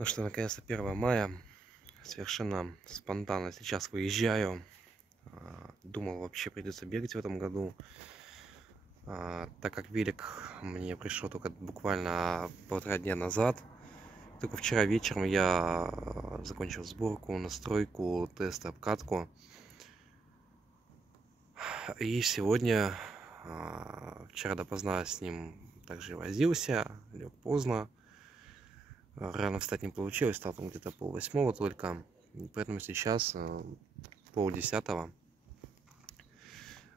Ну что, наконец-то 1 мая. Совершенно спонтанно сейчас выезжаю. Думал, вообще придется бегать в этом году. Так как велик мне пришел только буквально 1,5 дня назад. Только вчера вечером я закончил сборку, настройку, тест, обкатку. И сегодня, вчера допоздна с ним также возился, лег поздно. Рано встать не получилось, стал там где-то 7:30 только. Поэтому сейчас 9:30.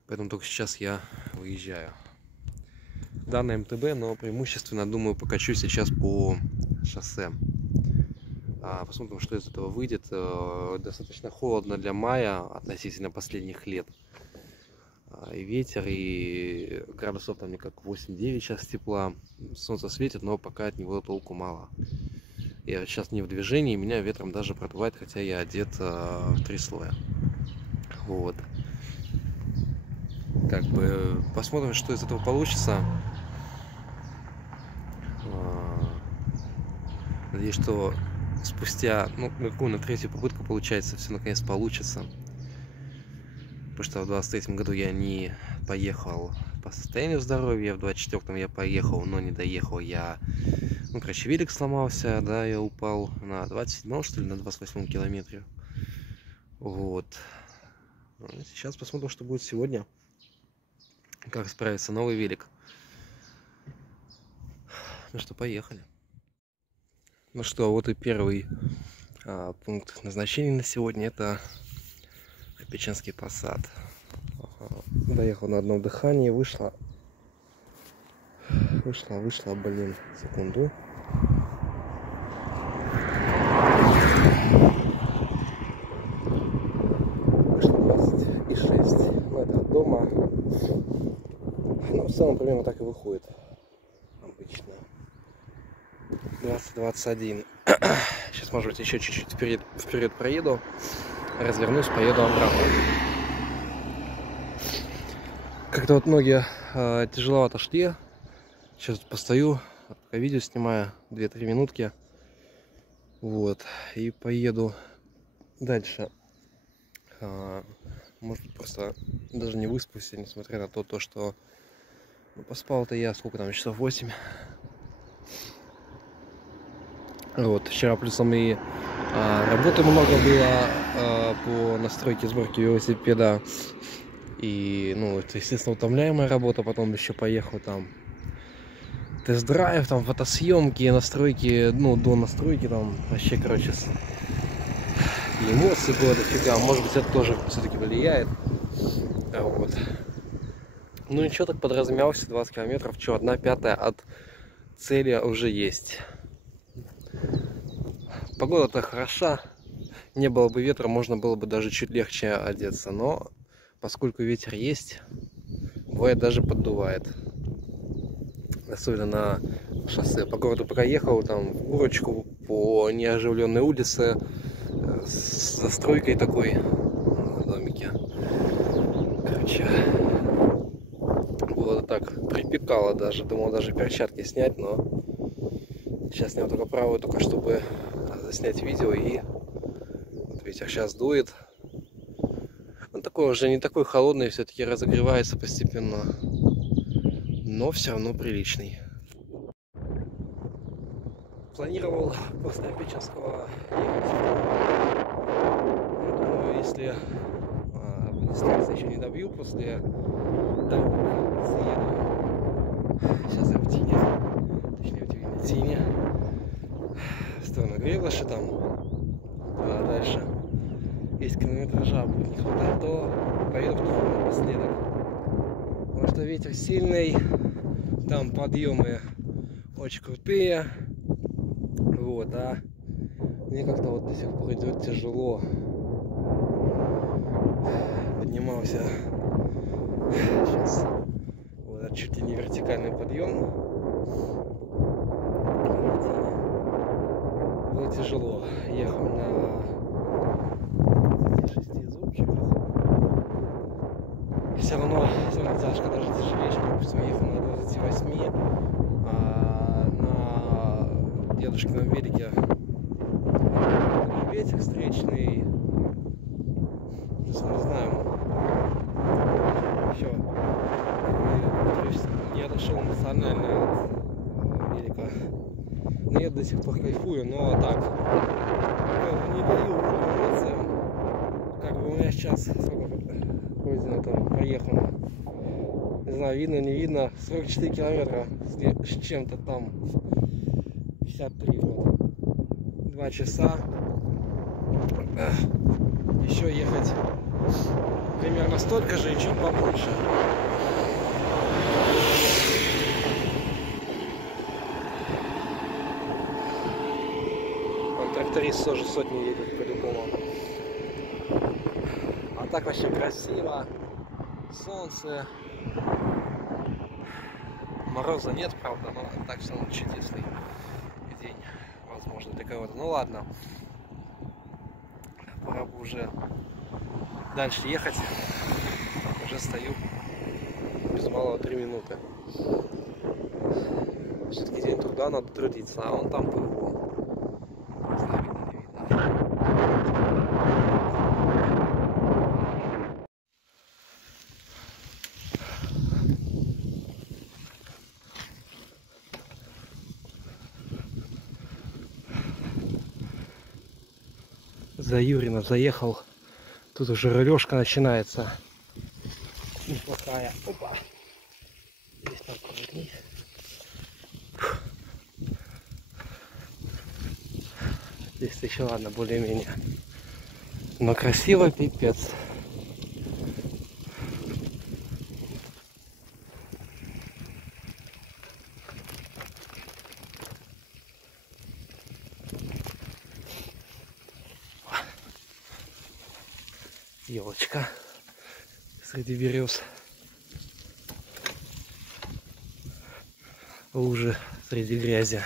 Поэтому только сейчас я выезжаю. Да, на МТБ, но преимущественно, думаю, покачусь сейчас по шоссе. Посмотрим, что из этого выйдет. Достаточно холодно для мая относительно последних лет. И ветер, и градусов там как 8-9 сейчас тепла. Солнце светит, но пока от него толку мало. Я сейчас не в движении, меня ветром даже продувает, хотя я одет в 3 слоя. Вот. Как бы посмотрим, что из этого получится. Надеюсь, что спустя, на 3-ю попытку получается, все наконец получится. Потому что в 23-м году я не поехал по состоянию здоровья, в 24-м я поехал, но не доехал. Велик сломался, да, я упал на 27-м, что ли, на 28-м километре. Вот. Сейчас посмотрим, что будет сегодня. Как справится новый велик. Ну что, поехали. Ну что, вот и первый пункт назначения на сегодня. Это Печенский посад. Доехал на одном дыхании, вышла, блин, секунду. Вышло 20:06. Ну, это от дома. Ну, в целом примерно так и выходит. Обычно. 20:21. Сейчас, может быть, еще чуть-чуть вперед проеду. Развернусь, поеду обратно. Как-то вот ноги тяжеловато шли. Сейчас постою, пока видео снимаю, 2-3 минутки. Вот. И поеду дальше. Может быть, просто даже не высплюсь, несмотря на то, что поспал-то я, сколько там, часов 8. Вот. Вчера плюсом и работы много было по настройке сборки велосипеда. И, это, естественно, утомляемая работа. Потом еще поехал там тест-драйв, там фотосъемки, настройки, до настройки там вообще, короче, эмоций было дофига. Может быть, это тоже все-таки влияет. Вот. Ну ничего, так подразмялся, 20 километров, 1/5 от цели уже есть. Погода-то хороша, не было бы ветра, можно было бы даже чуть легче одеться, но поскольку ветер есть, бывает даже поддувает. Особенно на шоссе. По городу пока ехал, там в горочку по неоживленной улице с застройкой такой в домике. Короче, было так, припекало даже, думал даже перчатки снять, но сейчас снял только правую, только чтобы заснять видео, и вот ветер сейчас дует. Он такой уже не такой холодный, все-таки разогревается постепенно, но все равно приличный. Планировал после Печенского ехать. Думаю, если дистанции еще не добью, после того заеду. Сейчас я в Тине, точнее в Вильнюсе, в сторону Гребыши там, а дальше есть километража, будет не хватать, то поеду в Тихвин напоследок. Потому что ветер сильный, там подъемы очень крутые. Вот, мне как-то вот до сих пор идет тяжело. Поднимался сейчас вот чуть ли не вертикальный подъем. Было тяжело. Ехал на 6 зубчиках. Все равно тяжко, даже тяжелее, чем, допустим, ехал на 28, а на дедушкином велике ветер встречный. То есть мы знаем. Еще. То есть не отошел эмоционально от велика. Но я до сих пор кайфую, но так. Не даю эмоциям. Как бы у меня сейчас сколько пройдено там проехано. Не знаю, видно, не видно. 44 километра с чем-то там. 53 вот. 2 часа. Еще ехать примерно столько же и чуть побольше. Вон тракторист тоже сотни едет по-любому. А так вообще красиво. Солнце. Мороза нет, правда, но так все равно чудесный день. Возможно, для кого-то. Ну ладно. Пора бы уже дальше ехать. Уже стою без малого 3 минуты. Все-таки день труда, надо трудиться, а он там ПВО. Не знаю, видно, не видно. За Юринов заехал. Тут уже рулежка начинается. Неплохая. Опа. Здесь там крутни. Здесь еще ладно, более-менее. Но красиво пипец. Елочка среди берез, лужи среди грязи.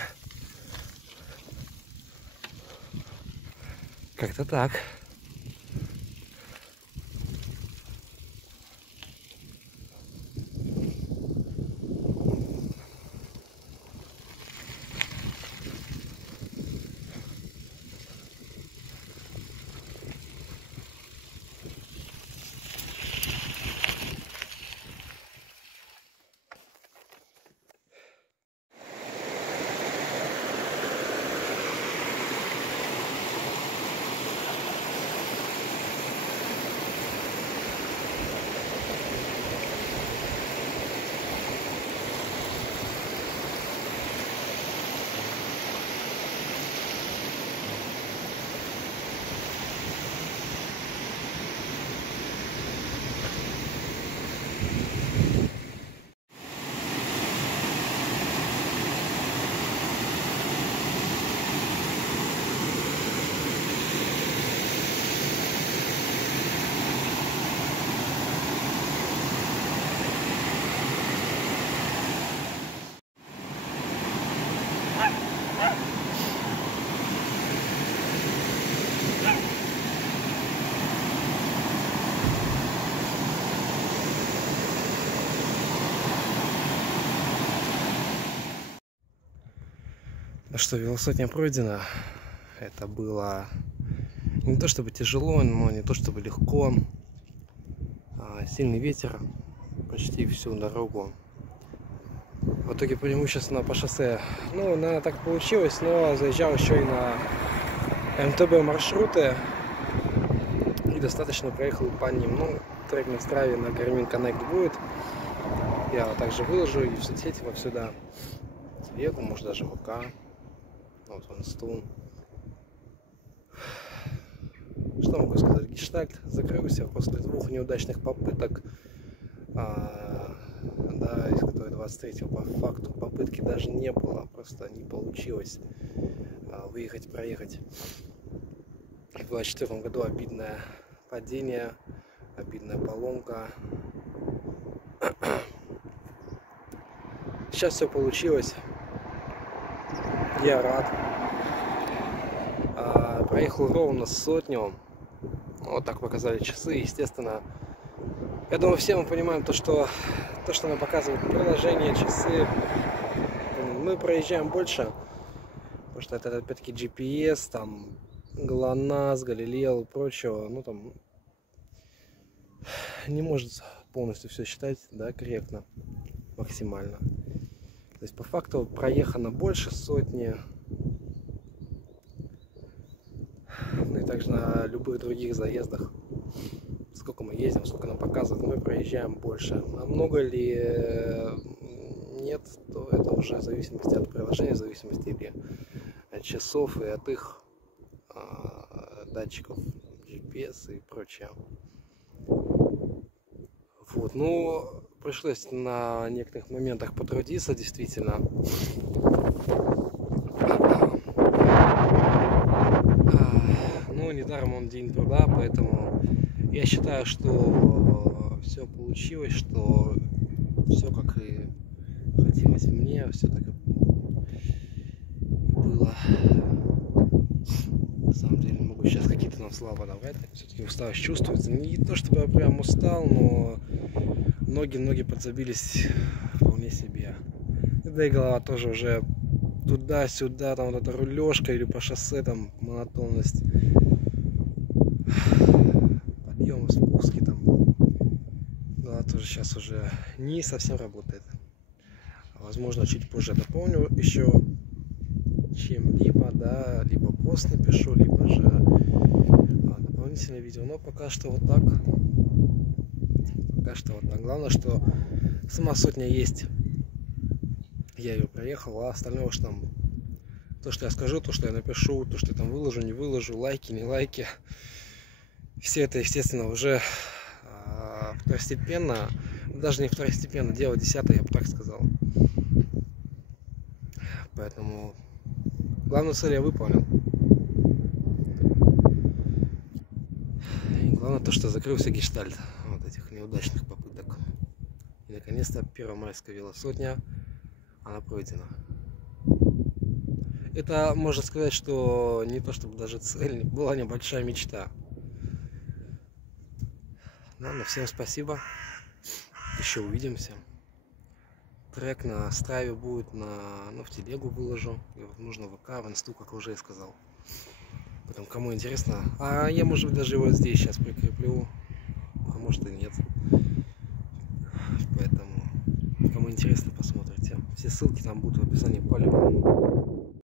Как-то так. Ну что, велосотня пройдена. Это было не то чтобы тяжело, но не то чтобы легко. Сильный ветер почти всю дорогу. В итоге преимущественно по шоссе. Ну, наверное, так получилось, но заезжал еще и на МТБ маршруты. И достаточно проехал по ним. Ну, трек на Страве на Garmin Connect будет. Я также выложу и в соцсети во сюда. Сверху, может даже ВК. Вот он стул. Что могу сказать? Гештальт закрылся после 2 неудачных попыток. Да, из которых 23-го по факту попытки даже не было. Просто не получилось выехать, проехать. В 2024 году обидное падение, обидная поломка. Сейчас все получилось. Я рад. Проехал ровно 100. Вот так показали часы. Естественно, я думаю, все мы понимаем то, что нам показывает приложение, часы. Мы проезжаем больше, потому что это опять-таки GPS, там ГЛОНАСС, Галилео и прочего, ну там не может полностью все считать, да, корректно, максимально. То есть по факту проехано больше сотни. Ну и также на любых других заездах, сколько мы ездим, сколько нам показывают, мы проезжаем больше. А много ли нет, то это уже в зависимости от приложения, в зависимости или от часов и от их датчиков GPS и прочее. Вот, ну, пришлось на некоторых моментах потрудиться, действительно. Ну, недаром он день труда, поэтому я считаю, что все получилось, что все как и хотелось мне, все так и было. На самом деле, могу сейчас какие-то нам слова давать, все-таки усталость чувствуется. Не то чтобы я прям устал, но ноги подзабились вполне себе. Да и голова тоже уже туда-сюда, там вот эта рулежка или по шоссе, там монотонность. Подъемы, спуски, там голова тоже сейчас уже не совсем работает. Возможно, чуть позже дополню еще чем-либо, да, либо пост напишу, либо же дополнительное видео. Но пока что вот так. Пока что вот так. Главное, что сама сотня есть. Я ее проехал, а остальное, что там, то, что я скажу, то, что я напишу, то, что я там выложу, не выложу, лайки, не лайки, все это, естественно, уже второстепенно, даже не второстепенно, дело десятое, я бы так сказал. Поэтому главную цель я выполнил. И главное то, что закрылся гештальт вот этих неудачных попыток. И наконец-то первомайская велосотня, она пройдена. Это, можно сказать, что не то чтобы даже цель, была небольшая мечта. Ладно, всем спасибо. Еще увидимся. Трек на страве будет, в телегу выложу. И вот нужно в ВК, в инсту, как уже и сказал. Поэтому, кому интересно. А я, может быть, даже его здесь сейчас прикреплю. А может и нет. Поэтому, кому интересно, посмотрите. Все ссылки там будут в описании по-любому.